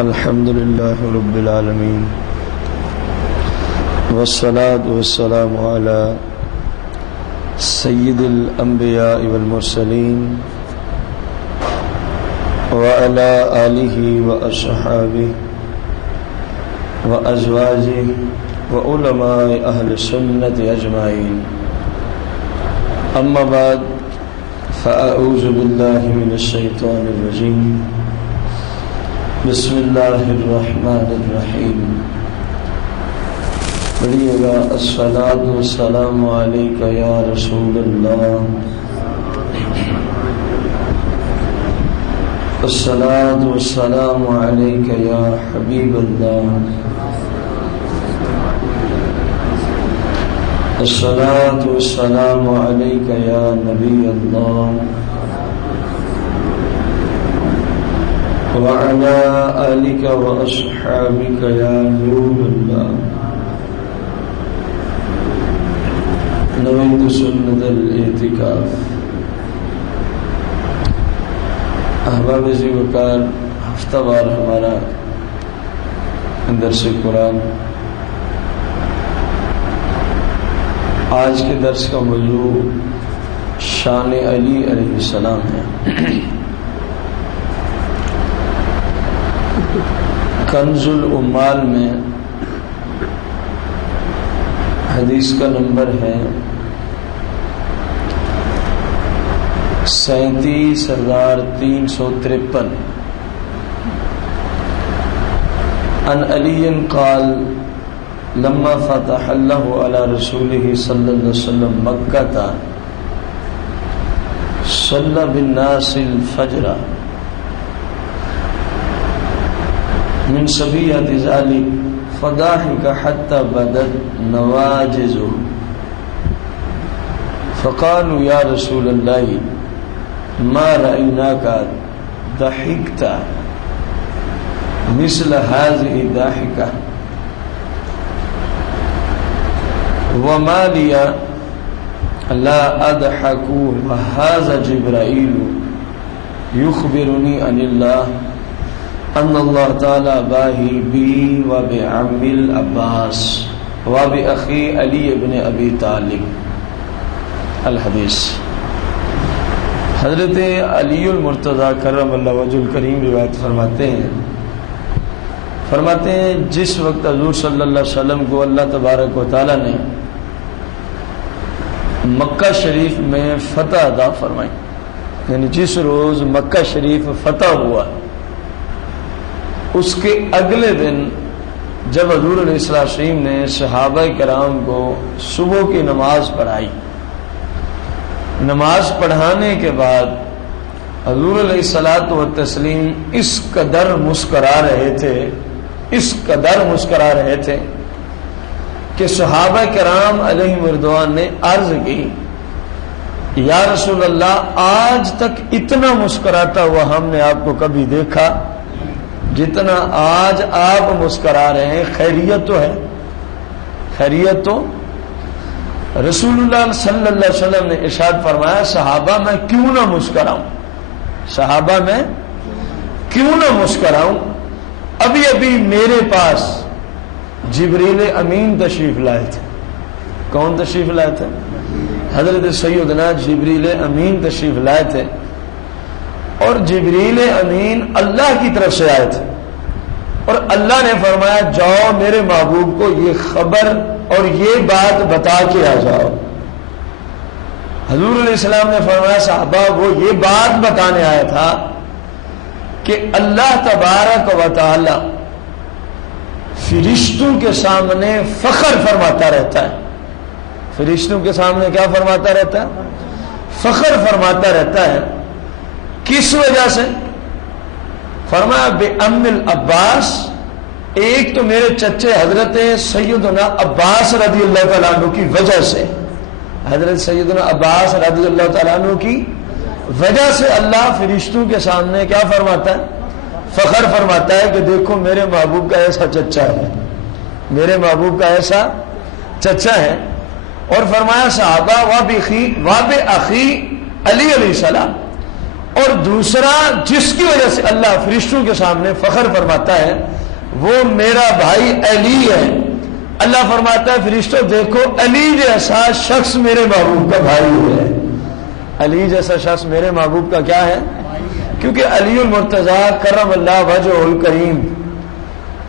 الحمد لله رب العالمين والصلاة والسلام على سيد الأنبياء والمرسلين وعلى آله وأصحابه وأزواجه وعلماء أهل السنة أجمعين. أما بعد فأعوذ بالله من الشيطان الرجيم. بسم اللہ الرحمن الرحیم. پڑھیے گا الصلاۃ والسلام علیک یا رسول اللہ، الصلاۃ والسلام علیک یا حبیب اللہ، الصلاۃ والسلام علیک یا نبی اللہ وعلى آلك وأصحابك يا نور الله. نويت سنة الاعتكاف. احباب عزیز وقار، ہفتہ وار ہمارا درس قرآن. آج کے درس کا موضوع شان علی علیہ السلام ہے. کنز العمال میں حدیث کا نمبر ہے 37,353. عن علی قال لما فتح اللہ علی رسولہ صلی اللہ علیہ وسلم مکہ صلی بالناس الفجر من صبیحۃ ذلک فضاحک حتی بدت نواجزہ فقالوا یا رسول اللہ ما رأیناک ضحکت مثل هذه الضحکہ وما لی لا اضحک وهذا جبرائیل یخبرنی عن اللہ ان اللہ تعالی باہی بی و بعم العباس و باخی علی ابن ابی طالب. الحدیث. حضرت علی المرتضی کرم اللہ وجہ الکریم روایت فرماتے ہیں جس وقت حضور صلی اللہ علیہ وسلم کو اللہ تبارک و تعالی نے مکہ شریف میں فتح عطا فرمائی، یعنی جس روز مکہ شریف فتح ہوا اس کے اگلے دن جب حضور علیہ السلام نے صحابہ کرام کو صبح کی نماز پڑھائی، نماز پڑھانے کے بعد حضور علیہ الصلوۃ والتسلیم اس قدر مسکرا رہے تھے کہ صحابہ کرام علیہم رضوان نے عرض کی یا رسول اللہ آج تک اتنا مسکراتا ہوا ہم نے آپ کو کبھی دیکھا جتنا آج آپ مسکرا رہے ہیں. خیریت تو ہے، خیریت تو. رسول اللہ صلی اللہ علیہ وسلم نے ارشاد فرمایا صحابہ میں کیوں نہ مسکراؤں. ابھی میرے پاس جبریل امین تشریف لائے تھے. کون تشریف لائے تھے؟ حضرت سیدنا جبریل امین تشریف لائے تھے، اور جبریل امین اللہ کی طرف سے آئے تھے، اور اللہ نے فرمایا جاؤ میرے محبوب کو یہ خبر اور یہ بات بتا کے آ جاؤ. حضور علیہ السلام نے فرمایا صحابہ وہ یہ بات بتانے آیا تھا کہ اللہ تبارک و تعالی فرشتوں کے سامنے فخر فرماتا رہتا ہے. فرشتوں کے سامنے کیا فرماتا رہتا ہے؟ فخر فرماتا رہتا ہے. کس وجہ سے؟ فرمایا بعم العباس، ایک تو میرے چچے حضرت سیدنا عباس رضی اللہ تعالیٰ عنہ کی وجہ سے، حضرت سیدنا عباس رضی اللہ تعالیٰ عنہ کی وجہ سے اللہ فرشتوں کے سامنے کیا فرماتا ہے؟ فخر فرماتا ہے کہ دیکھو میرے محبوب کا ایسا چچا ہے، میرے محبوب کا ایسا چچا ہے. اور فرمایا صحابہ وَبِأَخِي علی علیہ السلام، اور دوسرا جس کی وجہ سے اللہ فرشتوں کے سامنے فخر فرماتا ہے وہ میرا بھائی علی ہے۔ اللہ فرماتا ہے فرشتوں دیکھو علی جیسا شخص میرے محبوب کا بھائی ہے، علی جیسا شخص میرے محبوب کا کیا ہے؟ کیونکہ علی المرتضیٰ کرم اللہ وجہ الکریم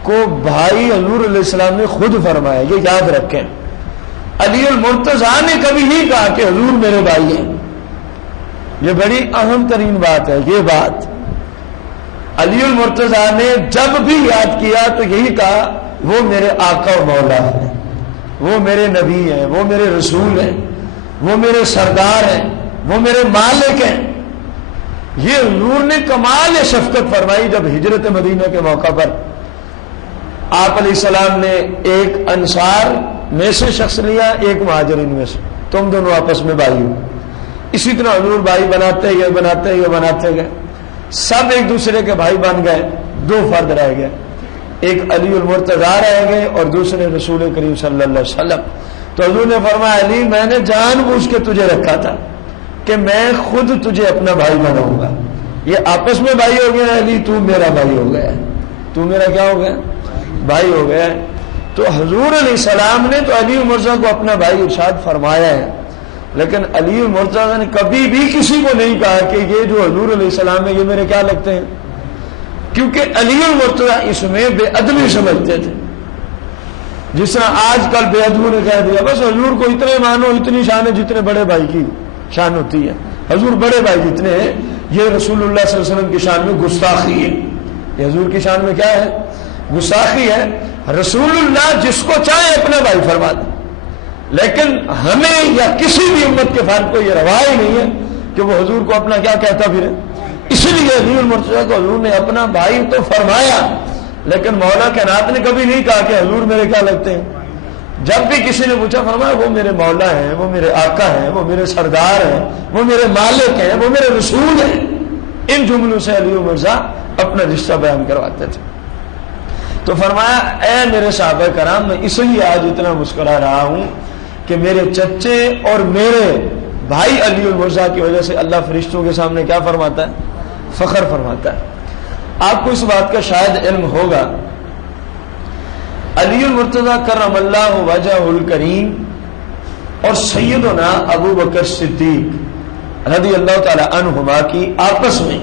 کو بھائی حضور علیہ السلام نے خود فرمایا، یہ یاد رکھیں۔ علی المرتضیٰ نے کبھی نہیں کہا کہ حضور میرے بھائی ہیں، یہ بڑی اہم ترین بات ہے۔ یہ بات علی المرتضیٰ نے جب بھی یاد کیا تو یہی کہا وہ میرے آقا و مولا ہے، وہ میرے نبی ہیں، وہ میرے رسول ہیں، وہ میرے سردار ہیں، وہ میرے مالک ہیں۔ یہ حضور نے کمال شفقت فرمائی جب ہجرت مدینہ کے موقع پر آپ علیہ السلام نے ایک انصار میں سے شخص لیا، ایک مہاجرین میں سے، تم دونوں آپس میں بھائی ہو۔ اسی طرح حضور بھائی بناتے گئے، سب ایک دوسرے کے بھائی بن گئے، دو فرد رہ گئے، ایک علی المرتضیٰ رہ گئے اور دوسرے رسول کریم صلی اللہ علیہ وسلم۔ تو حضور نے فرمایا علی میں نے جان بوجھ کے تجھے رکھا تھا کہ میں خود تجھے اپنا بھائی بناؤں گا۔ یہ آپس میں بھائی ہو گیا، علی تو میرا بھائی ہو گیا، تو میرا کیا ہو گیا؟ بھائی ہو گیا۔ تو حضور علیہ السلام نے تو علی المرتضیٰ کو اپنا بھائی ارشاد فرمایا ہے، لیکن علی المرتضیٰ نے کبھی بھی کسی کو نہیں کہا کہ یہ جو حضور علیہ السلام ہے یہ میرے کیا لگتے ہیں، کیونکہ علی المرتضیٰ اس میں بے ادبی سمجھتے تھے۔ جس طرح آج کل بے ادبوں نے کہہ دیا بس حضور کو اتنے مانو، اتنی شان ہے جتنے بڑے بھائی کی شان ہوتی ہے، حضور بڑے بھائی جتنے ہیں، یہ رسول اللہ صلی اللہ علیہ وسلم کی شان میں گستاخی ہے۔ یہ حضور کی شان میں کیا ہے؟ گستاخی ہے۔ رسول اللہ جس کو چاہے اپنا بھائی فرما دے، لیکن ہمیں یا کسی بھی امت کے فرد کو یہ روا ہی نہیں ہے کہ وہ حضور کو اپنا کیا کہتا پھرے۔ اس لیے علی المرتضیٰ کو حضور نے اپنا بھائی تو فرمایا، لیکن مولا کائنات نے کبھی نہیں کہا کہ حضور میرے کیا لگتے ہیں۔ جب بھی کسی نے پوچھا فرمایا وہ میرے مولا ہیں، وہ میرے آقا ہیں، وہ میرے سردار ہیں، وہ میرے مالک ہیں، وہ میرے رسول ہیں۔ ان جملوں سے علی المرتضیٰ اپنا رشتہ بیان کرواتے تھے۔ تو فرمایا اے میرے صحابہ کرام، میں اس لیے آج اتنا مسکرا رہا ہوں کہ میرے چچے اور میرے بھائی علی المرتضیٰ کی وجہ سے اللہ فرشتوں کے سامنے کیا فرماتا ہے؟ فخر فرماتا ہے۔ آپ کو اس بات کا شاید علم ہوگا، علی المرتضیٰ کرم اللہ وجہ الکریم اور سیدنا ابو بکر صدیق رضی اللہ تعالی عنہما کی آپس میں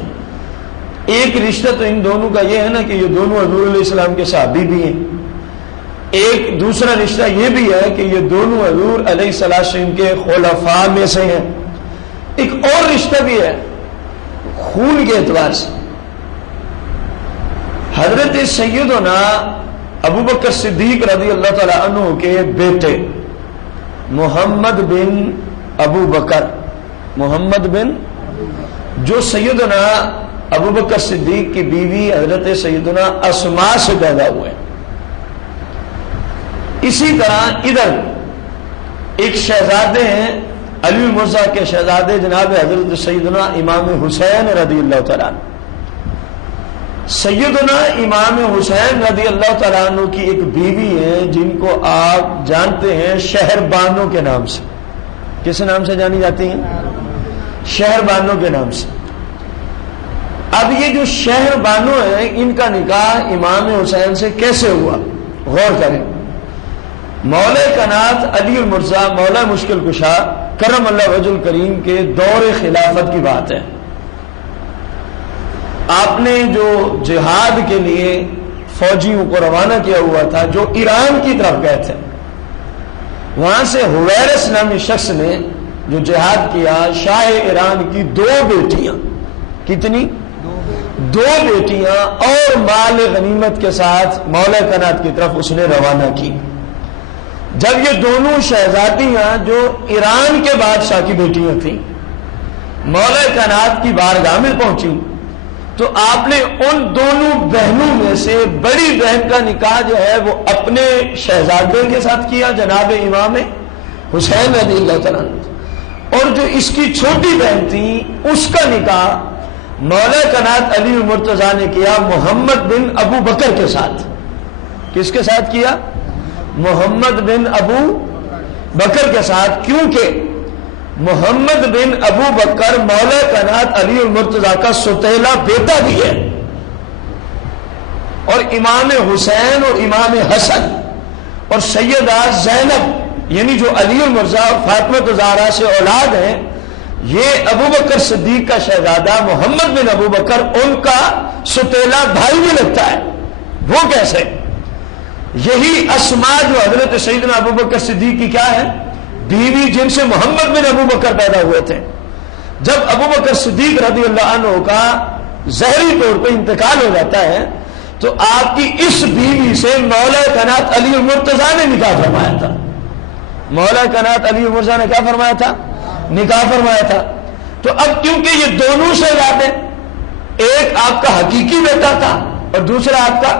ایک رشتہ تو ان دونوں کا یہ ہے نا کہ یہ دونوں حضور علیہ السلام کے صحابی بھی ہیں، ایک دوسرا رشتہ یہ بھی ہے کہ یہ دونوں حضور علیہ السلام کے خلفاء میں سے ہیں۔ ایک اور رشتہ بھی ہے خون کے اعتبار سے، حضرت سیدنا ابو بکر صدیق رضی اللہ تعالی عنہ کے بیٹے محمد بن ابو بکر، محمد بن جو سیدنا ابو بکر صدیق کی بیوی حضرت سیدنا اسماء سے پیدا ہوئے۔ اسی طرح ادھر ایک شہزادے ہیں علی المرتضیٰ کے شہزادے جناب حضرت سیدنا امام حسین رضی اللہ تعالیٰ عنہ۔ سیدنا امام حسین رضی اللہ تعالیٰ عنہ کی ایک بیوی ہے جن کو آپ جانتے ہیں شہر بانو کے نام سے۔ کس نام سے جانی جاتی ہیں؟ شہر بانو کے نام سے۔ اب یہ جو شہر بانو ہیں ان کا نکاح امام حسین سے کیسے ہوا؟ غور کریں۔ مولا کائنات علی المرتضیٰ مولا مشکل کشا کرم اللہ وجہ الکریم کے دور خلافت کی بات ہے۔ آپ نے جو جہاد کے لیے فوجیوں کو روانہ کیا ہوا تھا جو ایران کی طرف گئے تھے، وہاں سے حویرث نامی شخص نے جو جہاد کیا، شاہ ایران کی دو بیٹیاں، کتنی؟ دو بیٹیاں اور مال غنیمت کے ساتھ مولا کائنات کی طرف اس نے روانہ کی۔ جب یہ دونوں شہزادیاں جو ایران کے بادشاہ کی بیٹیاں تھیں مولا کائنات کی بارگاہ میں پہنچی تو آپ نے ان دونوں بہنوں میں سے بڑی بہن کا نکاح جو ہے وہ اپنے شہزادے کے ساتھ کیا جناب امام حسین رضی اللہ تعالیٰ عنہ، اور جو اس کی چھوٹی بہن تھی اس کا نکاح مولا کائنات علی المرتضیٰ نے کیا محمد بن ابو بکر کے ساتھ۔ کس کے ساتھ کیا؟ محمد بن ابو بکر کے ساتھ، کیونکہ محمد بن ابو بکر مولا کائنات علی المرتضیٰ کا سوتیلا بیٹا بھی ہے، اور امام حسین اور امام حسن اور سیدہ زینب یعنی جو علی المرتضیٰ اور فاطمہ زہرا سے اولاد ہیں، یہ ابو بکر صدیق کا شہزادہ محمد بن ابو بکر ان کا سوتیلا بھائی بھی لگتا ہے۔ وہ کیسے؟ یہی اسماء جو حضرت سیدنا ابو بکر صدیق کی کیا ہے؟ بیوی، جن سے محمد بن ابو بکر پیدا ہوئے تھے۔ جب ابو بکر صدیق رضی اللہ عنہ کا ظاہری طور پہ انتقال ہو جاتا ہے تو آپ کی اس بیوی سے مولا کائنات علی المرتضیٰ نے نکاح فرمایا تھا۔ مولا کائنات علی المرتضیٰ نے کیا فرمایا تھا؟ نکاح فرمایا تھا۔ تو اب کیونکہ یہ دونوں شہزادے، ایک آپ کا حقیقی بیٹا تھا اور دوسرا آپ کا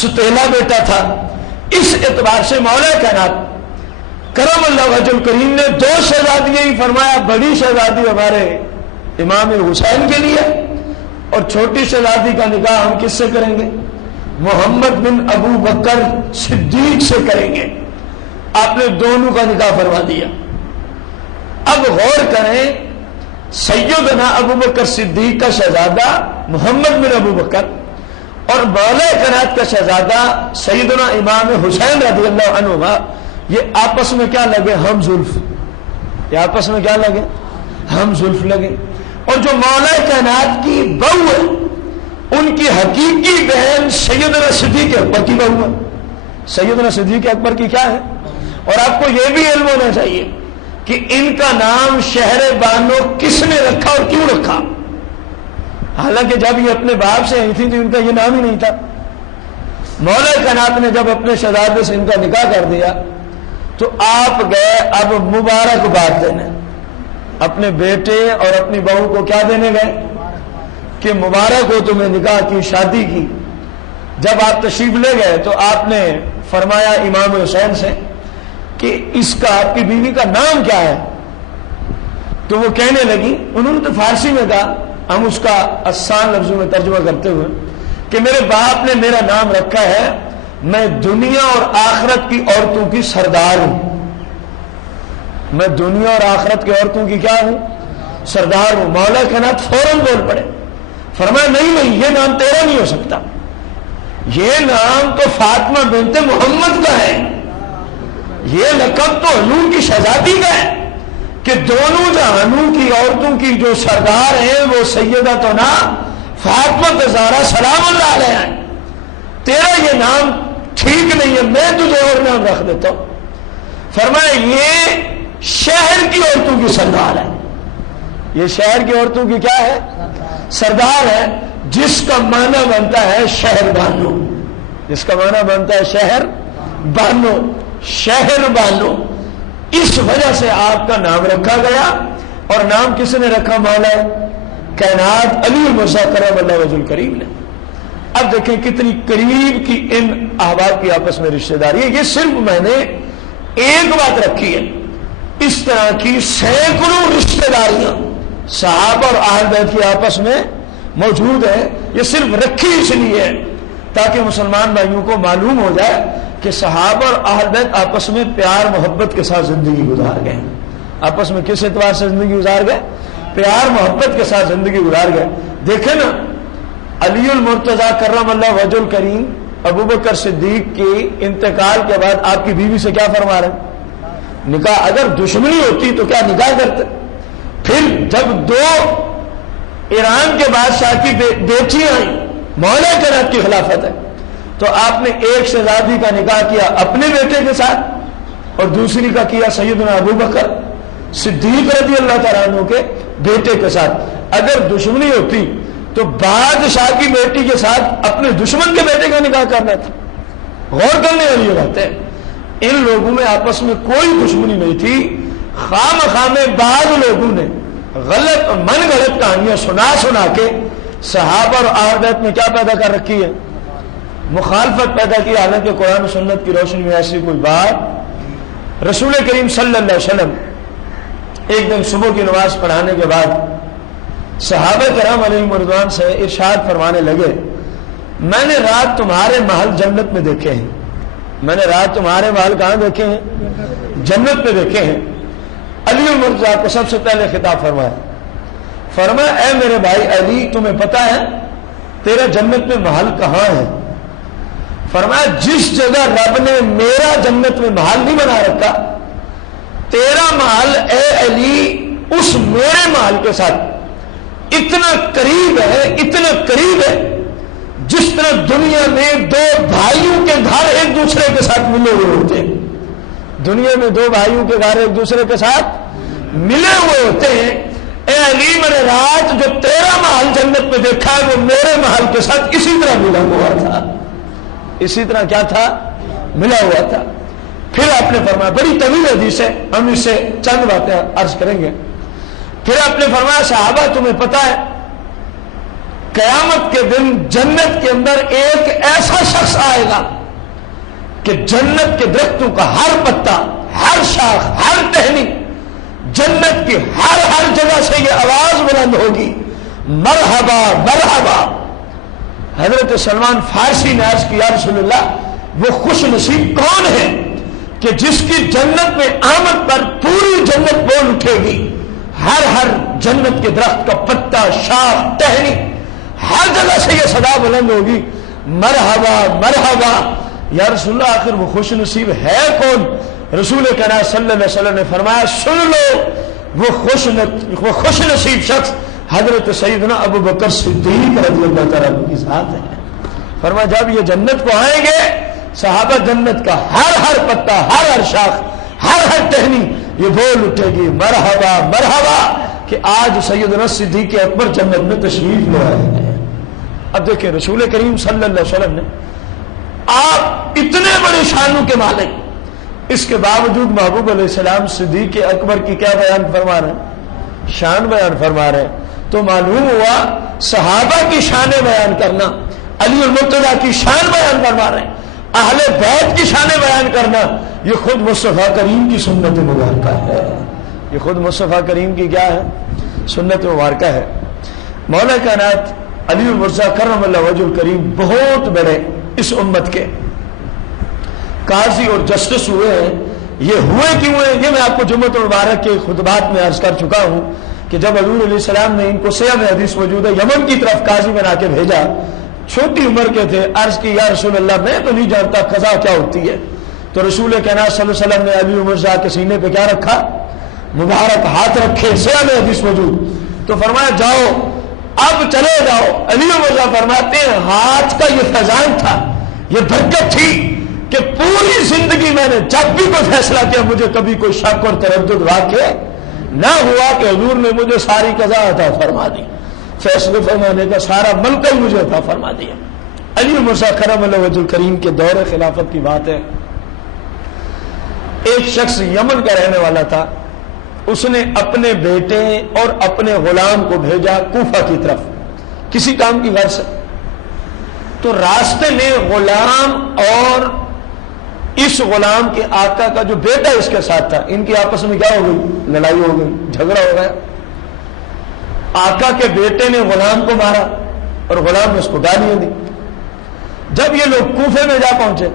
ستیلا بیٹا تھا، اس اعتبار سے مولا کائنات کرم اللہ وجہ الکریم نے دو شہزادیاں ہی فرمایا، بڑی شہزادی ہمارے امام حسین کے لیے اور چھوٹی شہزادی کا نکاح ہم کس سے کریں گے؟ محمد بن ابو بکر صدیق سے کریں گے۔ آپ نے دونوں کا نکاح فرما دیا۔ اب غور کریں، سیدنا ابو بکر صدیق کا شہزادہ محمد بن ابو بکر اور مولا کائنات کا شہزادہ سیدنا امام حسین رضی اللہ عنہ، یہ آپس میں کیا لگے؟ ہم زلف۔ یہ آپس میں کیا لگے؟ ہم زلف لگے۔ اور جو مولا کائنات کی بہو ہے، ان کی حقیقی بہن سیدنا صدیق اکبر کی بہو ہے۔ سیدنا صدیق اکبر کی کیا ہے؟ اور آپ کو یہ بھی علم ہونا چاہیے کہ ان کا نام شہر بانو کس نے رکھا اور کیوں رکھا؟ حالانکہ جب یہ اپنے باپ سے آئی تھی تو ان کا یہ نام ہی نہیں تھا۔ مولا کائنات نے جب اپنے شہزادے سے ان کا نکاح کر دیا تو آپ گئے اب مبارکباد دینے، اپنے بیٹے اور اپنی بہو کو کیا دینے گئے کہ مبارک ہو تمہیں نکاح کی، شادی کی۔ جب آپ تشریف لے گئے تو آپ نے فرمایا امام حسین سے کہ اس کا، آپ کی بیوی کا نام کیا ہے؟ تو وہ کہنے لگی، انہوں نے تو فارسی میں کہا، ہم اس کا آسان لفظوں میں ترجمہ کرتے ہوئے کہ میرے باپ نے میرا نام رکھا ہے، میں دنیا اور آخرت کی عورتوں کی سردار ہوں۔ میں دنیا اور آخرت کی عورتوں کی کیا ہوں؟ سردار ہوں۔ مولا کائنات فوراً بول پڑے، فرمایا نہیں، یہ نام تیرا نہیں ہو سکتا، یہ نام تو فاطمہ بنت محمد کا ہے، یہ لقب تو حضور کی شہزادی کا ہے کہ دونوں جہانوں کی عورتوں کی جو سردار ہیں وہ سیدتنا فاطمہ زہرا سلام اللہ علیہا ہیں، تیرا یہ نام ٹھیک نہیں ہے، میں تجھے اور نام رکھ دیتا ہوں۔ فرمایا یہ شہر کی عورتوں کی سردار ہے، یہ شہر کی عورتوں کی کیا ہے؟ سردار ہے، جس کا معنی بنتا ہے شہر بانو، جس کا معنی بنتا ہے شہر بانو، شہر بانو۔ اس وجہ سے آپ کا نام رکھا گیا، اور نام کس نے رکھا؟ مولا کائنات علی المرتضیٰ کرم اللہ وجہ الکریم نے۔ اب دیکھیں کتنی قریب کی ان احباب کی آپس میں رشتہ داری ہے۔ یہ صرف میں نے ایک بات رکھی ہے، اس طرح کی سینکڑوں رشتہ داریاں صحابہ اور اہل بیت کی آپس میں موجود ہیں۔ یہ صرف رکھی اس لیے ہے تاکہ مسلمان بھائیوں کو معلوم ہو جائے کہ صحابہ اور اہل بیت آپس میں پیار محبت کے ساتھ زندگی گزار گئے، آپس میں کس اعتبار سے زندگی گزار گئے؟ پیار محبت کے ساتھ زندگی گزار گئے۔ دیکھیں نا، علی المرتضیٰ کرم اللہ وجہ الکریم ابو بکر صدیق کے انتقال کے بعد آپ کی بیوی سے کیا فرما رہے ہیں؟ نکاح۔ اگر دشمنی ہوتی تو کیا نکاح کرتے؟ پھر جب دو ایران کے بادشاہ کی بیٹیاں آئیں، مولا کائنات کی خلافت ہے، تو آپ نے ایک شہزادی کا نکاح کیا اپنے بیٹے کے ساتھ اور دوسری کا کیا سیدنا ابو بکر صدیق رضی اللہ تعالیٰ عنہ کے بیٹے کے ساتھ۔ اگر دشمنی ہوتی تو بادشاہ کی بیٹی کے ساتھ اپنے دشمن کے بیٹے کا نکاح کرنا تھا۔ غور کرنے والی یہ بات ہے، ان لوگوں میں آپس میں کوئی دشمنی نہیں تھی، خام میں بعض لوگوں نے غلط من گھڑت کہانیاں سنا کے صحابہ اور اہل بیت میں کیا پیدا کر رکھی ہے؟ مخالفت پیدا کی۔ حالانکہ قرآن و سنت کی روشنی میں ایسی کوئی بات، رسول کریم صلی اللہ علیہ وسلم ایک دن صبح کی نماز پڑھانے کے بعد صحابہ کرام علیہم رضوان سے ارشاد فرمانے لگے، میں نے رات تمہارے محل جنت میں دیکھے ہیں، میں نے رات تمہارے محل کہاں دیکھے ہیں؟ جنت میں دیکھے ہیں، علی المرزا کو سب سے پہلے خطاب فرمایا، فرمایا اے میرے بھائی علی، تمہیں پتا ہے تیرا جنت میں محل کہاں ہے؟ فرمایا جس جگہ رب نے میرا جنت میں محل نہیں بنا رکھا، تیرا محل اے علی اس میرے محل کے ساتھ اتنا قریب ہے، اتنا قریب ہے جس طرح دنیا میں دو بھائیوں کے گھر ایک دوسرے کے ساتھ ملے ہوئے ہوتے ہیں۔ دنیا میں دو بھائیوں کے گھر ایک دوسرے کے ساتھ ملے ہوئے ہوتے ہیں۔ اے علی، میں نے رات جو تیرا محل جنت میں دیکھا ہے وہ میرے محل کے ساتھ اسی طرح ملا ہوا تھا، اسی طرح کیا تھا؟ ملا ہوا تھا۔ پھر آپ نے فرمایا، بڑی طویل حدیث ہے، ہم اس سے چند باتیں عرض کریں گے۔ پھر آپ نے فرمایا صحابہ تمہیں پتا ہے قیامت کے دن جنت کے اندر ایک ایسا شخص آئے گا کہ جنت کے درختوں کا ہر پتا، ہر شاخ، ہر ٹہنی، جنت کی ہر جگہ سے یہ آواز بلند ہوگی، مرحبا مرحبا۔ حضرت سلمان فارسی نے عرض کیا، یا رسول اللہ وہ خوش نصیب کون ہے کہ جس کی جنت میں آمد پر پوری جنت بول اٹھے گی، ہر جنت کے درخت کا پتا، شاخ، ٹہنی، ہر جگہ سے یہ صدا بلند ہوگی، مرحبا مرحبا۔ یا رسول اللہ آخر وہ خوش نصیب ہے کون؟ رسول کریم صلی اللہ علیہ وسلم نے فرمایا سن لو، وہ خوش نصیب شخص حضرت سیدنا ابو بکر صدیق رضی اللہ تعالیٰ عنہ کی ذات ہے۔ فرمایا جب یہ جنت کو آئیں گے، صحابہ جنت کا ہر پتا، ہر شاخ، ہر ٹہنی یہ بول اٹھے گی، مرحبا مرحبا، کہ آج سیدنا صدیق اکبر جنت میں تشریف لے آئے ہیں۔ اب دیکھیں رسول کریم صلی اللہ علیہ وسلم نے، آپ اتنے بڑے شانوں کے مالک، اس کے باوجود محبوب علیہ السلام صدیق اکبر کی کیا بیان فرما رہے ہیں؟ شان بیان فرما رہے ہیں۔ تو معلوم ہوا صحابہ کی شانیں بیان کرنا، علی المرتضیٰ کی شان بیان فرما رہے ہیں، اہل بیت کی شانیں بیان کرنا، یہ خود مصطفیٰ کریم کی سنت مبارکہ ہے۔ یہ خود مصطفیٰ کریم کی کیا ہے؟ سنت مبارکہ ہے۔ مولا کائنات علی المرتضیٰ کرم اللہ وجہ الکریم بہت بڑے اس امت کے قاضی اور جسٹس ہوئے ہیں۔ یہ ہوئے کیوں ہیں؟ یہ میں آپ کو جمعۃ المبارک کے خطبات میں عرض کر چکا ہوں کہ جب حضور علیہ السلام نے ان کو صحیح میں حدیث موجود ہے یمن کی طرف قاضی بنا کے بھیجا، چھوٹی عمر کے تھے، عرض کی یا رسول اللہ میں تو نہیں جانتا قضا کیا ہوتی ہے۔ تو رسول کائنات صلی اللہ علیہ وسلم نے علی المرتضیٰ کے سینے پہ کیا رکھا؟ مبارک ہاتھ رکھے، صحیح میں حدیث موجود۔ تو فرمایا جاؤ، اب چلے جاؤ۔ علی المرتضیٰ فرماتے ہیں ہاتھ کا یہ فیضان تھا، یہ برکت تھی کہ پوری زندگی میں نے جب بھی کوئی فیصلہ کیا مجھے کبھی کوئی شک اور تردد واقع نہ ہوا کہ حضور نے مجھے ساری قضا عطا فرما دی، فیصلے فرمانے کا سارا ملکہ مجھے عطا فرما دیا۔ علی المرتضیٰ کرم اللہ وجہ الکریم کے دور خلافت کی بات ہے، ایک شخص یمن کا رہنے والا تھا، اس نے اپنے بیٹے اور اپنے غلام کو بھیجا کوفہ کی طرف کسی کام کی غرض سے۔ تو راستے میں غلام اور اس غلام کے آقا کا جو بیٹا اس کے ساتھ تھا، ان کی آپس میں کیا ہو گئی؟ لڑائی ہو گئی، جھگڑا ہو گیا۔ آقا کے بیٹے نے غلام کو مارا اور غلام نے اس کو گالیاں دی۔ جب یہ لوگ کوفے میں جا پہنچے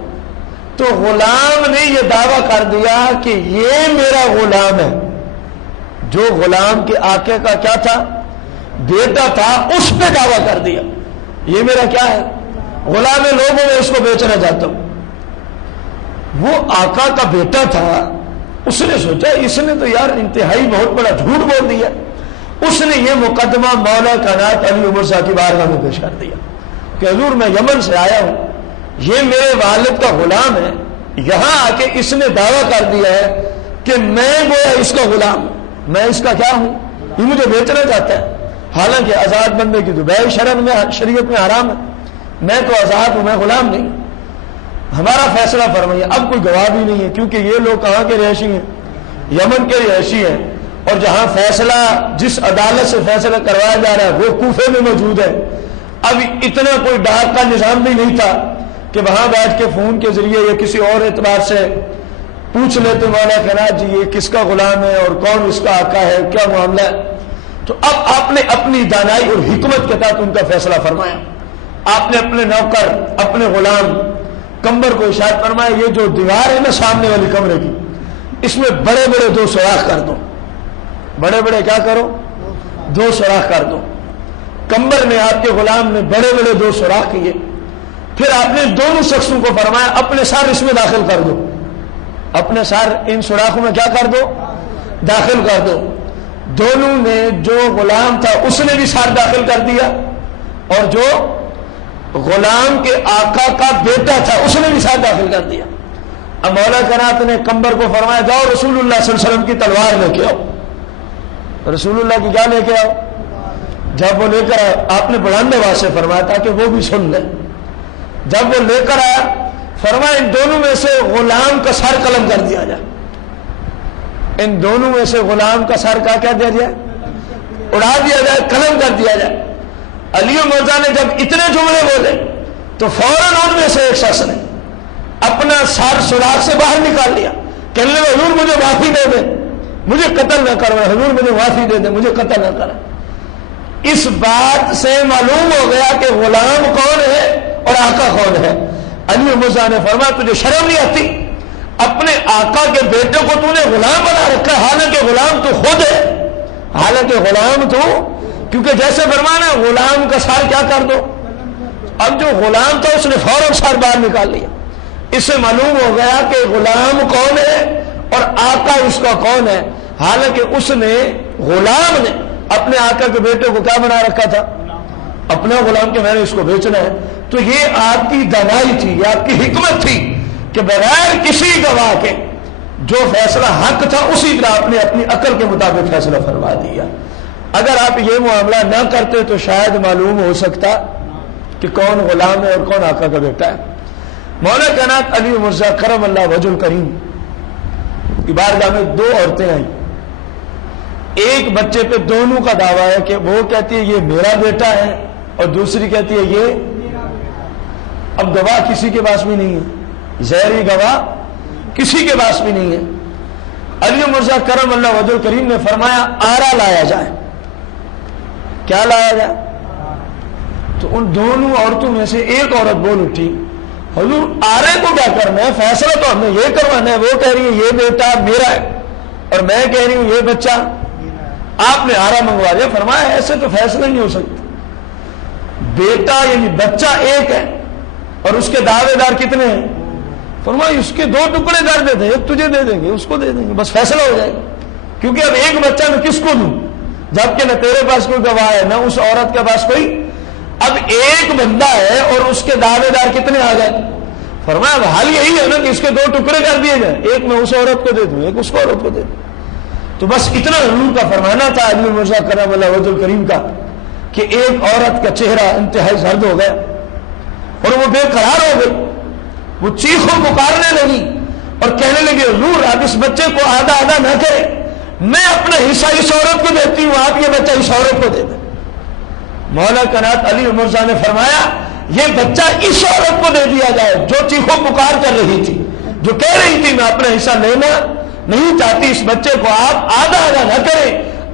تو غلام نے یہ دعویٰ کر دیا کہ یہ میرا غلام ہے، جو غلام کے آقے کا کیا تھا؟ بیٹا تھا، اس پہ دعویٰ کر دیا یہ میرا کیا ہے؟ غلام ہے، لوگوں میں اس کو بیچنا چاہتا ہوں۔ وہ آقا کا بیٹا تھا، اس نے سوچا اس نے تو یار انتہائی بہت بڑا جھوٹ بول دیا، اس نے یہ مقدمہ مولا کائنات علی المرتضیٰ کی بارگاہ میں پیش کر دیا کہ حضور میں یمن سے آیا ہوں، یہ میرے والد کا غلام ہے، یہاں آ کے اس نے دعویٰ کر دیا ہے کہ میں گویا اس کا غلام، میں اس کا کیا ہوں، یہ مجھے بیچنا چاہتا ہے، حالانکہ آزاد بندے کی تو بے شریعت میں حرام ہے، میں تو آزاد ہوں، میں غلام نہیں۔ ہمارا فیصلہ فرمائیے۔ اب کوئی گواہ بھی نہیں ہے کیونکہ یہ لوگ کہاں کے رہائشی ہیں؟ یمن کے رہائشی ہیں، اور جہاں فیصلہ جس عدالت سے فیصلہ کروایا جا رہا ہے وہ کوفے میں موجود ہے۔ اب اتنا کوئی ڈاک کا نظام بھی نہیں تھا کہ وہاں بیٹھ کے فون کے ذریعے یا کسی اور اعتبار سے پوچھ لیتے مولا کائنات جی یہ کس کا غلام ہے اور کون اس کا آقا ہے، کیا معاملہ ہے۔ تو اب آپ نے اپنی دانائی اور حکمت کے تحت ان کا فیصلہ فرمایا۔ آپ نے اپنے نوکر، اپنے غلام کمبر کو ارشاد فرمایا یہ جو دیوار ہے نا سامنے والی کمرے کی، اس میں بڑے بڑے 2 سوراخ کر دو، بڑے بڑے کیا کرو؟ 2 سوراخ کر دو۔ کمبر میں آپ کے غلام نے بڑے بڑے 2 سوراخ کیے، پھر آپ نے دونوں شخصوں کو فرمایا اپنے سار اس میں داخل کر دو، اپنے سار ان سوراخوں میں کیا کر دو؟ داخل کر دو۔ دونوں نے، جو غلام تھا اس نے بھی سار داخل کر دیا، اور جو غلام کے آقا کا بیٹا تھا اس نے بھی سار داخل کر دیا۔ اب مولا کائنات نے کمبر کو فرمایا جاؤ رسول اللہ صلی اللہ علیہ وسلم کی تلوار لے کے آؤ۔ رسول اللہ کی کیا لے کے آؤ؟ جب وہ لے کر آیا آپ نے بلند آواز سے فرمایا تاکہ وہ بھی سن لے۔ جب وہ لے کر آیا فرمایا ان دونوں میں سے غلام کا سر قلم کر دیا جائے، ان دونوں میں سے غلام کا سر کا کیا دیا جائے؟ اڑا دیا جائے، قلم کر دیا جائے۔ علی مرزا نے جب اتنے جملے بولے تو فوراً ان میں سے ایک شخص نے اپنا سر سوراخ سے باہر نکال لیا، کہنے لگا حضور مجھے معافی دے دیں، مجھے قتل نہ کرو، حضور مجھے معافی دے دیں، مجھے قتل نہ کریں۔ اس بات سے معلوم ہو گیا کہ غلام کون ہے اور آقا کون ہے۔ علی مرزا نے فرمایا تجھے شرم نہیں آتی؟ اپنے آقا کے بیٹے کو تو نے غلام بنا رکھا ہے، حالانکہ غلام تو خود ہے، حالانکہ غلام تو، کیونکہ جیسے فرمانا غلام کا سار کیا کر دو۔ اب جو غلام تھا اس نے فوراً سار باہر نکال لیا۔ اس سے معلوم ہو گیا کہ غلام کون ہے اور آقا اس کا کون ہے، حالانکہ اس نے، غلام نے اپنے آقا کے بیٹے کو کیا بنا رکھا تھا؟ اپنا غلام کے میں نے اس کو بیچنا ہے۔ تو یہ آپ کی دانائی تھی، یہ آپ کی حکمت تھی کہ بغیر کسی گواہ کے جو فیصلہ حق تھا اسی طرح آپ نے اپنی عقل کے مطابق فیصلہ فرما دیا۔ اگر آپ یہ معاملہ نہ کرتے تو شاید معلوم ہو سکتا کہ کون غلام ہے اور کون آقا کا بیٹا ہے۔ مولا کائنات علی مرزا کرم اللہ وجہ الکریم کی بارگاہ میں 2 عورتیں آئیں، ایک بچے پہ دونوں کا دعویٰ ہے کہ وہ کہتی ہے یہ میرا بیٹا ہے اور دوسری کہتی ہے یہ، اب گواہ کسی کے پاس بھی نہیں ہے، ظاہری گواہ کسی کے پاس بھی نہیں ہے۔ علی مرزا کرم اللہ وجہ الکریم نے فرمایا آرا لایا جائے۔ کیا لایا جائے؟ تو ان دونوں عورتوں میں سے ایک عورت بول اٹھی حضور آرے کو کیا کرنا ہے، فیصلہ تو ہم نے یہ کروانا ہے۔ وہ کہہ رہی ہے یہ بیٹا میرا ہے اور میں کہہ رہی ہوں یہ بچہ، آپ نے آرا منگوا دیا۔ فرمایا ایسے تو فیصلہ نہیں ہو سکتا، بیٹا یعنی بچہ ایک ہے اور اس کے دعوے دار کتنے ہیں؟ فرمایا اس کے 2 ٹکڑے کر دیتے ہیں، ایک تجھے دے دیں گے، اس کو دے دیں گے، بس فیصلہ ہو جائے گا۔ کیونکہ اب ایک بچہ میں کس کو دوں، جبکہ نہ تیرے پاس کوئی گواہ ہے نہ اس عورت کے پاس کوئی، اب ایک بندہ ہے اور اس کے دعوے دار کتنے آ گئے؟ فرمایا اب حال یہی ہے نا کہ اس کے 2 ٹکڑے کر دیے جائیں، ایک میں اس عورت کو دے دوں ایک اس کو عورت کو دے دوں۔ تو بس اتنا حضور کا فرمانا تھا علی مرزا کرم اللہ وجہ الکریم کا کہ ایک عورت کا چہرہ انتہائی زرد ہو گیا اور وہ بے قرار ہو گئی، وہ چیخوں پکارنے لگی اور کہنے لگی حضور آپ اس بچے کو آدھا آدھا نہ کریں، میں اپنا حصہ اس عورت کو دیتی ہوں، آپ یہ بچہ اس عورت کو دے دیں۔ مولا کائنات علی مرزا نے فرمایا یہ بچہ اس عورت کو دے دیا جائے جو چیخوں پکار کر رہی تھی، جو کہہ رہی تھی میں اپنا حصہ لینا نہیں چاہتی، اس بچے کو آپ آدھا آدھا نہ کریں،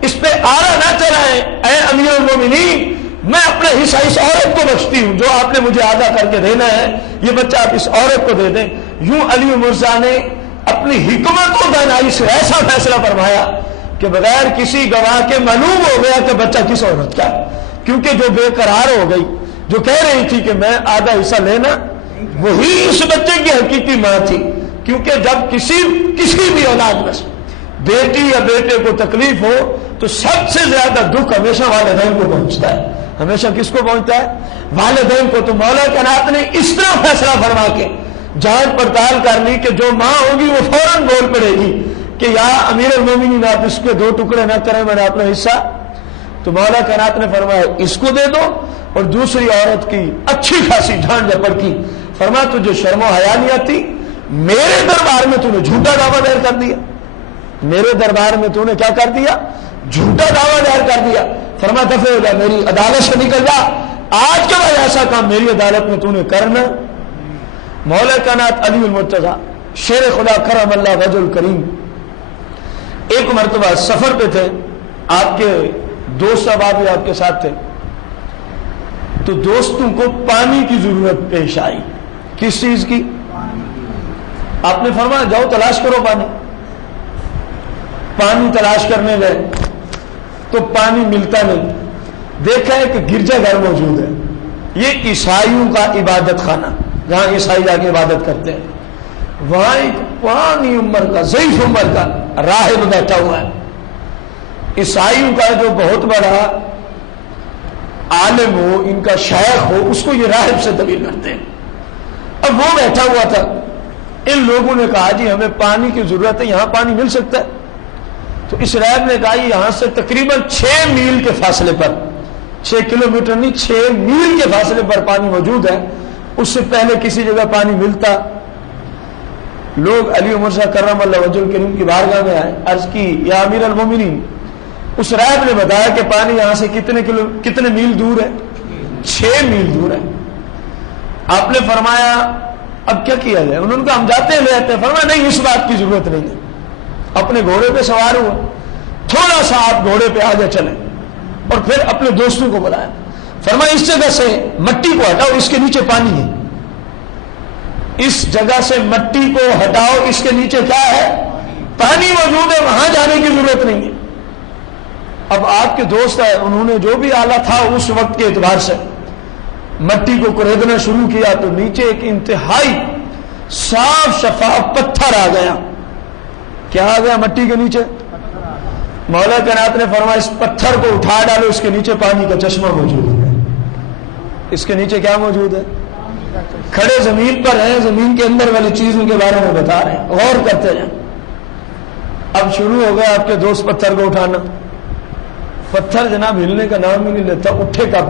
اس پہ آرا نہ چلائیں، اے امیر المومنین میں اپنا حصہ اس عورت کو بخشتی ہوں، جو آپ نے مجھے آدھا کر کے دینا ہے یہ بچہ آپ اس عورت کو دے دیں۔ یوں علی مرزا نے اپنی حکمت و دانائی سے ایسا فیصلہ فرمایا کہ بغیر کسی گواہ کے معلوم ہو گیا کہ بچہ کس عورت کا، کیونکہ جو بے قرار ہو گئی، جو کہہ رہی تھی کہ میں آدھا حصہ لینا، وہی اس بچے کی حقیقی ماں تھی۔ کیونکہ جب کسی بھی اولاد میں بیٹی یا بیٹے کو تکلیف ہو تو سب سے زیادہ دکھ ہمیشہ والدین کو پہنچتا ہے، ہمیشہ کس کو پہنچتا ہے؟ والدین کو۔ تو مولا کائنات نے اس طرح فیصلہ فرما کے جانچ پڑتال کر لی کہ جو ماں ہوگی وہ فوراً بول پڑے گی کہ یا امیر المومنین آپ اس کے 2 ٹکڑے نہ کریں، میں نے اپنا حصہ۔ تو مولا کائنات نے فرمایا اس کو دے دو، اور دوسری عورت کی اچھی خاصی ڈھانڈ جھپٹ کی، فرمایا تجھے شرم و حیا نہیں آتی، میرے دربار میں تو نے جھوٹا دعویٰ دائر کر دیا، میرے دربار میں تو نے کیا کر دیا؟ جھوٹا دعویٰ دائر کر دیا۔ فرمایا دفع ہو جا، میری عدالت سے نکل جا، آج کے بعد ایسا کام میری عدالت میں تو نے کرنا۔ مولا کائنات علی المرتضی شیر خدا کرم اللہ وجہ الکریم ایک مرتبہ سفر پہ تھے، آپ کے دوست احباب بھی آپ کے ساتھ تھے، تو دوستوں کو پانی کی ضرورت پیش آئی۔ کس چیز کی؟ آپ نے فرمایا جاؤ تلاش کرو پانی۔ پانی تلاش کرنے گئے، تو پانی ملتا نہیں. دیکھا ہے کہ گرجا گھر موجود ہے, یہ عیسائیوں کا عبادت خانہ جہاں عیسائی جا کے عبادت کرتے ہیں, وہاں ایک پرانی عمر کا ضعیف عمر کا راہب بیٹھا ہوا ہے. عیسائیوں کا جو بہت بڑا عالم ہو, ان کا شیخ ہو, اس کو یہ راہب سے تعبیر کرتے ہیں. اب وہ بیٹھا ہوا تھا, ان لوگوں نے کہا جی ہمیں پانی کی ضرورت ہے, یہاں پانی مل سکتا ہے؟ تو اس راہب نے کہا یہاں سے تقریباً 6 میل کے فاصلے پر, 6 کلومیٹر نہیں 6 میل کے فاصلے پر پانی موجود ہے. اس سے پہلے کسی جگہ پانی ملتا؟ لوگ علی مرزا کرم اللہ وجہ الکریم کی بارگاہ میں آئے, عرض کی یا امیر المومنین. اس راہب نے بتایا کہ پانی یہاں سے کتنے میل دور ہے؟ 6 میل دور ہے. آپ نے فرمایا اب کیا کیا جائے؟ انہوں نے کہا ہم جاتے ہیں لے آتے ہیں. فرمایا نہیں, اس بات کی ضرورت نہیں ہے. اپنے گھوڑے پہ سوار ہوا, تھوڑا سا آپ گھوڑے پہ آگے چلیں, اور پھر اپنے دوستوں کو بلایا. فرمایا اس جگہ سے مٹی کو ہٹاؤ, اس کے نیچے پانی ہے. اس جگہ سے مٹی کو ہٹاؤ, اس کے نیچے کیا ہے؟ پانی موجود ہے, وہاں جانے کی ضرورت نہیں ہے. اب آپ کے دوست ہیں, انہوں نے جو بھی آلہ تھا اس وقت کے اعتبار سے مٹی کو کریدنا شروع کیا, تو نیچے ایک انتہائی صاف شفاف پتھر آ گیا. کیا آ گیا مٹی کے نیچے؟ مولا کائنات نے فرمایا اس پتھر کو اٹھا ڈالو, اس کے نیچے پانی کا چشمہ موجود ہے. اس کے نیچے کیا موجود ہے؟ کھڑے زمین پر ہیں, زمین کے اندر والی چیزوں کے بارے میں بتا رہے ہیں, غور کرتے جائیں. اب شروع ہو گیا آپ کے دوست پتھر کو اٹھانا. پتھر جناب ہلنے کا نام ہی نہیں لیتا. اٹھے کب؟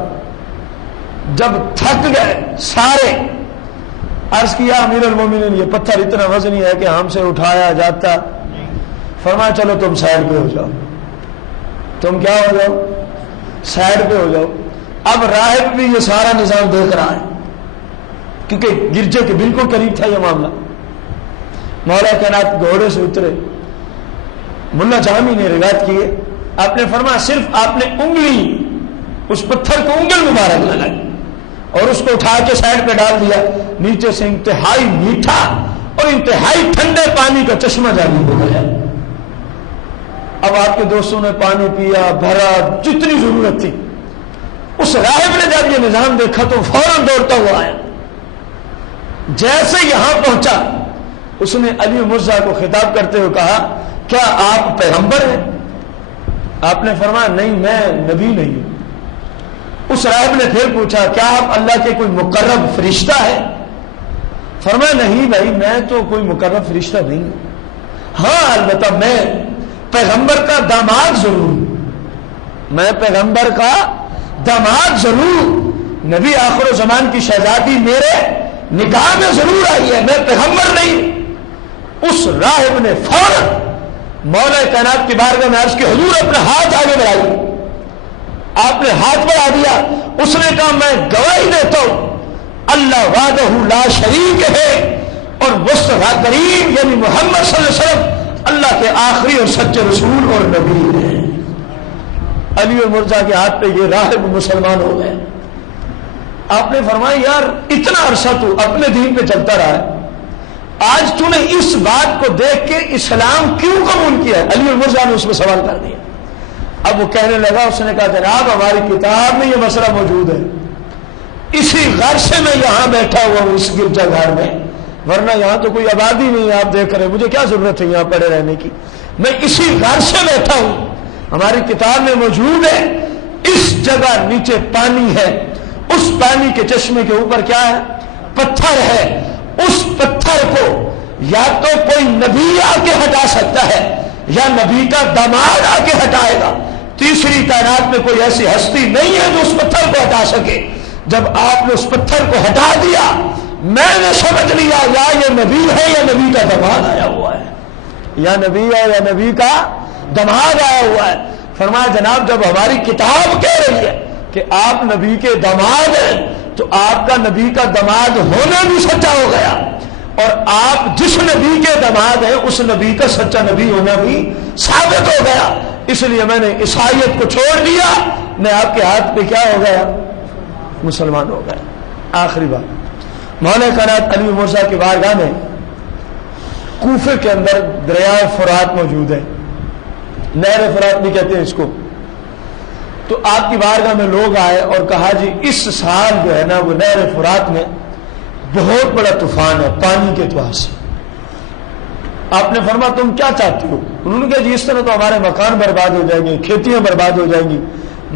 جب تھک گئے سارے. عرض کیا امیر المومنین یہ پتھر اتنا وزنی ہے کہ ہم سے اٹھایا جاتا؟ فرمایا چلو تم سائڈ پہ ہو جاؤ. تم کیا ہو جاؤ؟ سائڈ پہ ہو جاؤ. اب راہب بھی یہ سارا نظام دیکھ رہا ہے, کیونکہ گرجے کے بالکل قریب تھا یہ معاملہ. مولا کائنات گھوڑے سے اترے. ملا جامی نے روایت کی ہے, آپ نے فرمایا صرف آپ نے انگلی اس پتھر کو انگل مبارک لگائی اور اس کو اٹھا کے سائڈ پہ ڈال دیا. نیچے سے انتہائی میٹھا اور انتہائی ٹھنڈے پانی کا چشمہ جاری ہو گیا. اب آپ کے دوستوں نے پانی پیا, بھرا, جتنی ضرورت تھی. اس راہب نے جب یہ نظام دیکھا تو فوراً دوڑتا ہوا آیا. جیسے یہاں پہنچا اس نے علی مرزا کو خطاب کرتے ہوئے کہا کیا آپ پیغمبر ہیں؟ آپ نے فرمایا نہیں میں نبی نہیں ہوں. اس راہب نے پھر پوچھا کیا آپ اللہ کے کوئی مقرب فرشتہ ہے؟ فرمایا نہیں بھائی میں تو کوئی مقرب فرشتہ نہیں ہوں. ہاں البتہ میں پیغمبر کا داماد ضرور ہوں. میں پیغمبر کا داماد ضرور, نبی آخر و زمان کی شہزادی میرے نکاح میں ضرور آئی ہے, میں پیغمبر نہیں. اس راہب نے فوراً مولا کائنات کی بارگاہ میں عرض کی حضور اپنا ہاتھ آگے بڑھائیے. آپ نے ہاتھ بڑھا دیا. اس نے کہا میں گواہی دیتا ہوں اللہ وحدہ لا شریک ہے اور مصطفیٰ کریم یعنی محمد صلی اللہ علیہ وسلم اللہ کے آخری اور سچے رسول اور نبی ہیں. علی اور مرزا کے ہاتھ پہ یہ راہب مسلمان ہو گئے. آپ نے فرمایا یار اتنا عرصہ تو اپنے دین پہ چلتا رہا ہے, آج تو نے اس بات کو دیکھ کے اسلام کیوں قبول کیا ہے؟ علی اور مرزا نے اس میں سوال کر دیا. اب وہ کہنے لگا, اس نے کہا جناب ہماری کتاب میں یہ مسئلہ موجود ہے, اسی غر سے میں یہاں بیٹھا ہوا ہوں اس گرجا گھر میں, ورنہ یہاں تو کوئی آبادی نہیں ہے. آپ دیکھ رہے مجھے کیا ضرورت ہے یہاں پڑے رہنے کی, میں اسی غر سے بیٹھا ہوں. ہماری کتاب میں موجود ہے اس جگہ نیچے پانی ہے, اس پانی کے چشمے کے اوپر کیا ہے؟ پتھر ہے. اس پتھر کو یا تو کوئی نبی آ کے ہٹا سکتا ہے یا نبی کا داماد آ کے ہٹائے گا. تیسری کائنات میں کوئی ایسی ہستی نہیں ہے جو اس پتھر کو ہٹا سکے. جب آپ نے اس پتھر کو ہٹا دیا میں نے سمجھ لیا یا یہ نبی ہے یا نبی کا داماد آیا ہوا ہے, یا نبی ہے یا نبی کا داماد آیا ہوا ہے. فرمایا جناب جب ہماری کتاب کہہ رہی ہے کہ آپ نبی کے داماد ہیں تو آپ کا نبی کا داماد ہونا بھی سچا ہو گیا, اور آپ جس نبی کے داماد ہیں اس نبی کا سچا نبی ہونا بھی ثابت ہو گیا. اس لیے میں نے عیسائیت کو چھوڑ دیا, میں آپ کے ہاتھ پہ کیا ہو گیا؟ مسلمان ہو گیا. آخری بات, مولا کائنات علی مرزا کی بارگاہ میں کوفے کے اندر دریائے فرات موجود ہے. نہر فرات بھی کہتے ہیں اس کو. تو آپ کی بارگاہ میں لوگ آئے اور کہا جی اس سال جو ہے نا وہ نہر فرات میں بہت بڑا طوفان ہے پانی کے اعتبار سے. آپ نے فرمایا تم کیا چاہتی ہو؟ انہوں نے کہا جی اس طرح تو ہمارے مکان برباد ہو جائیں گے, کھیتیاں برباد ہو جائیں گی,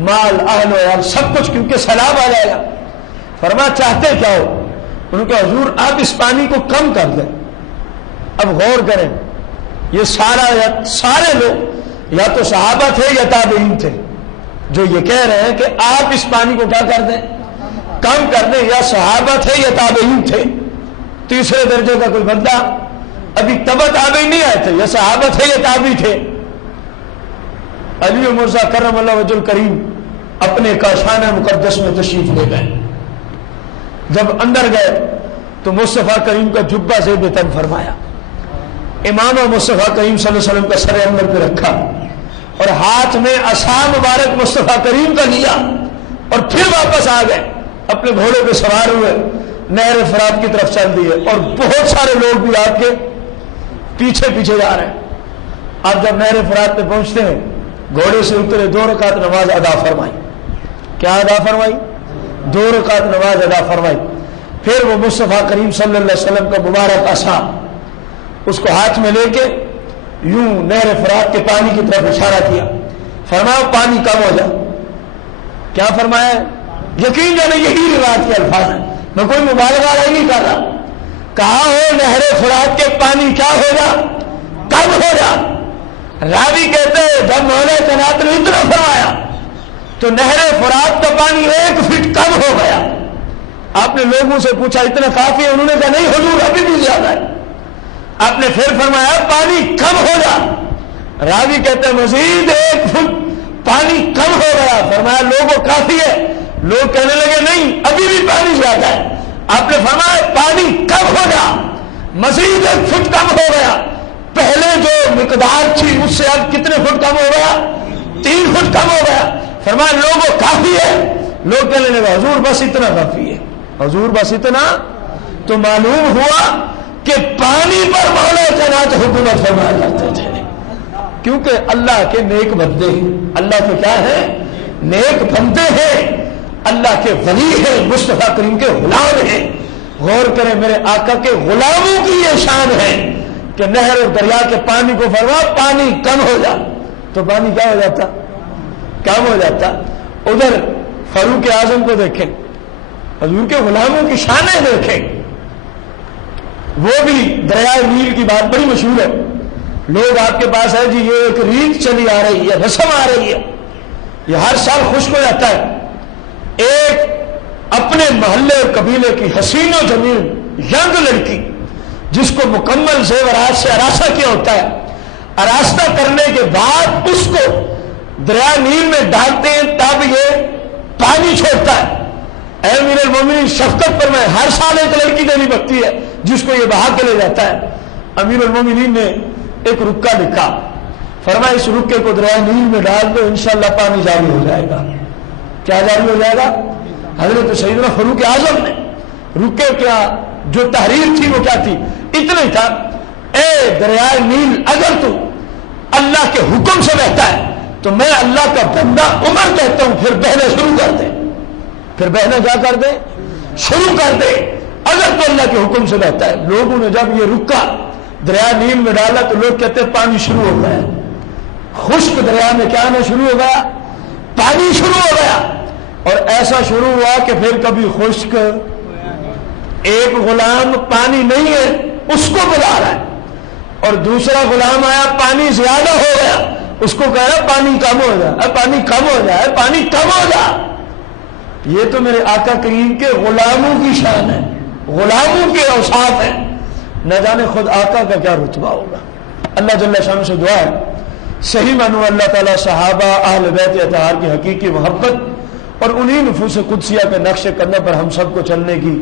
مال اہل و عیال سب کچھ, کیونکہ سیلاب آ جائے گا. فرمایا چاہتے کیا ہو؟ انہوں نے کہا حضور آپ اس پانی کو کم کر دیں. اب غور کریں, یہ سارے لوگ یا تو صحابہ تھے یا تابعین تھے جو یہ کہہ رہے ہیں کہ آپ اس پانی کو کیا کر دیں, کم کر دیں, یا صحابہ تھے یا تابعین تھے. تیسرے درجے کا کوئی بندہ, ابھی تبع تابعین نہیں آئے تھے, یا صحابہ تھے یا تابعی تھے. علی مرزا کرم اللہ وجہ الکریم اپنے کاشانہ مقدس میں تشریف لے گئے. جب اندر گئے تو مصطفیٰ کریم کا جبہ زیب تن فرمایا, امام مصطفیٰ کریم صلی اللہ علیہ وسلم کا سر انور پہ رکھا اور ہاتھ میں عصا مبارک مصطفیٰ کریم کا لیا اور پھر واپس آ گئے. اپنے گھوڑے پہ سوار ہوئے نہر فرات کی طرف چل دیے, اور بہت سارے لوگ بھی آپ کے پیچھے پیچھے جا رہے ہیں. آپ جب نہر فرات پہ پہنچتے ہیں گھوڑے سے اترے, 2 رکعت نماز ادا فرمائی. کیا ادا فرمائی؟ 2 رکعت نماز ادا فرمائی. پھر وہ مصطفیٰ کریم صلی اللہ علیہ وسلم کا مبارک عصا اس کو ہاتھ میں لے کے یوں نہر فرات کے پانی کی طرف اشارہ کیا. فرمایا پانی کم ہو جائے. کیا فرمایا؟ یقین جانے یہی روایت کے الفاظ ہیں, میں کوئی مبالغہ نہیں کر رہا. کہا ہو نہر فرات کے پانی کیا ہوگا, کم ہو جا. راوی کہتے ہیں جب مولا کائنات نے اتنا فرمایا تو نہر فرات کا پانی 1 فٹ کم ہو گیا. آپ نے لوگوں سے پوچھا اتنا کافی ہے؟ انہوں نے کہا نہیں حضور ابھی بھی زیادہ ہے. آپ نے پھر فرمایا پانی کم ہو جا. راوی کہتے ہیں مزید 1 فٹ پانی کم ہو گیا. فرمایا لوگوں کافی ہے. لوگ کہنے لگے نہیں ابھی بھی پانی زیادہ ہے. آپ نے فرمایا پانی کم ہو جا. مزید 1 فٹ کم ہو گیا. پہلے جو مقدار تھی اس سے اب کتنے فٹ کم ہو گیا؟ 3 فٹ کم ہو گیا. فرمایا لوگوں کافی ہے. لوگ کہنے لگے حضور بس اتنا کافی ہے, حضور بس اتنا. تو معلوم ہوا کہ پانی پر مولا کائنات حکومت فرمایا کرتے تھے, کیونکہ اللہ کے نیک بندے ہیں. اللہ کے کیا ہے؟ نیک بندے ہیں, اللہ کے ولی ہیں, مصطفیٰ کریم کے غلام ہیں. غور کریں میرے آقا کے غلاموں کی یہ شان ہے کہ نہر اور دریا کے پانی کو فرما پانی کم ہو جا, تو پانی کیا ہو جاتا؟ کم ہو جاتا. ادھر فاروق اعظم کو دیکھیں, حضور کے غلاموں کی شانیں دیکھیں. وہ بھی دریائے نیل کی بات بڑی مشہور ہے. لوگ آپ کے پاس ہے جی یہ ایک ریت چلی آ رہی ہے, رسم آ رہی ہے, یہ ہر سال خشک ہو جاتا ہے. ایک اپنے محلے اور قبیلے کی حسین و جمیل ینگ لڑکی جس کو مکمل زیورات سے آراستہ کیا ہوتا ہے, آراستہ کرنے کے بعد اس کو دریا نیل میں ڈالتے ہیں تب یہ پانی چھوڑتا ہے. اے امیر المومنین شفقت پر میں ہر سال ایک لڑکی دینی پڑتی ہے جس کو یہ بہا کے لے جاتا ہے. امیر المومنین نے ایک رکا لکھا, فرمایا اس رکے کو دریا نیل میں ڈال دو انشاءاللہ پانی جاری ہو جائے گا. کیا جاری ہو جائے گا؟ حضرت سیدنا فاروق اعظم نے رکے کیا جو تحریر تھی وہ کیا تھی؟ اتنا ہی تھا, اے دریائے نیل اگر تو اللہ کے حکم سے بہتا ہے تو میں اللہ کا بندہ عمر کہتا ہوں پھر بہنا شروع کر دے. پھر بہنا کیا کر دے؟ شروع کر دے. اگر تو اللہ کے حکم سے بہتا ہے. لوگوں نے جب یہ رکا دریا نیل میں ڈالا تو لوگ کہتے ہیں پانی شروع ہو گیا. خشک دریا میں کیا آنا شروع ہو گیا؟ پانی شروع ہو گیا. اور ایسا شروع ہوا کہ پھر کبھی خشک, ایک غلام پانی نہیں ہے اس کو بلا رہا ہے, اور دوسرا غلام آیا پانی زیادہ ہو گیا اس کو کہہ رہا پانی کم ہو جائے, پانی کم ہو جائے, پانی کم ہو جائے. یہ تو میرے آقا کریم کے غلاموں کی شان ہے, غلاموں کے اوصاف ہیں. نہ جانے خود آقا کا کیا رتبہ ہوگا. اللہ جل شانہ سے دعا ہے صحیح مانو اللہ تعالی صحابہ اہل بیت اطہار کی حقیقی محبت اور انہی نفوس قدسیہ کے نقش قدم پر ہم سب کو چلنے کی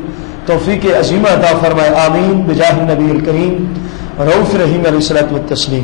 توفیق عظیمہ عطا فرمائے. آمین بجاہ النبی الکریم رؤوف رحیم علیہ الصلوۃ والتسلیم.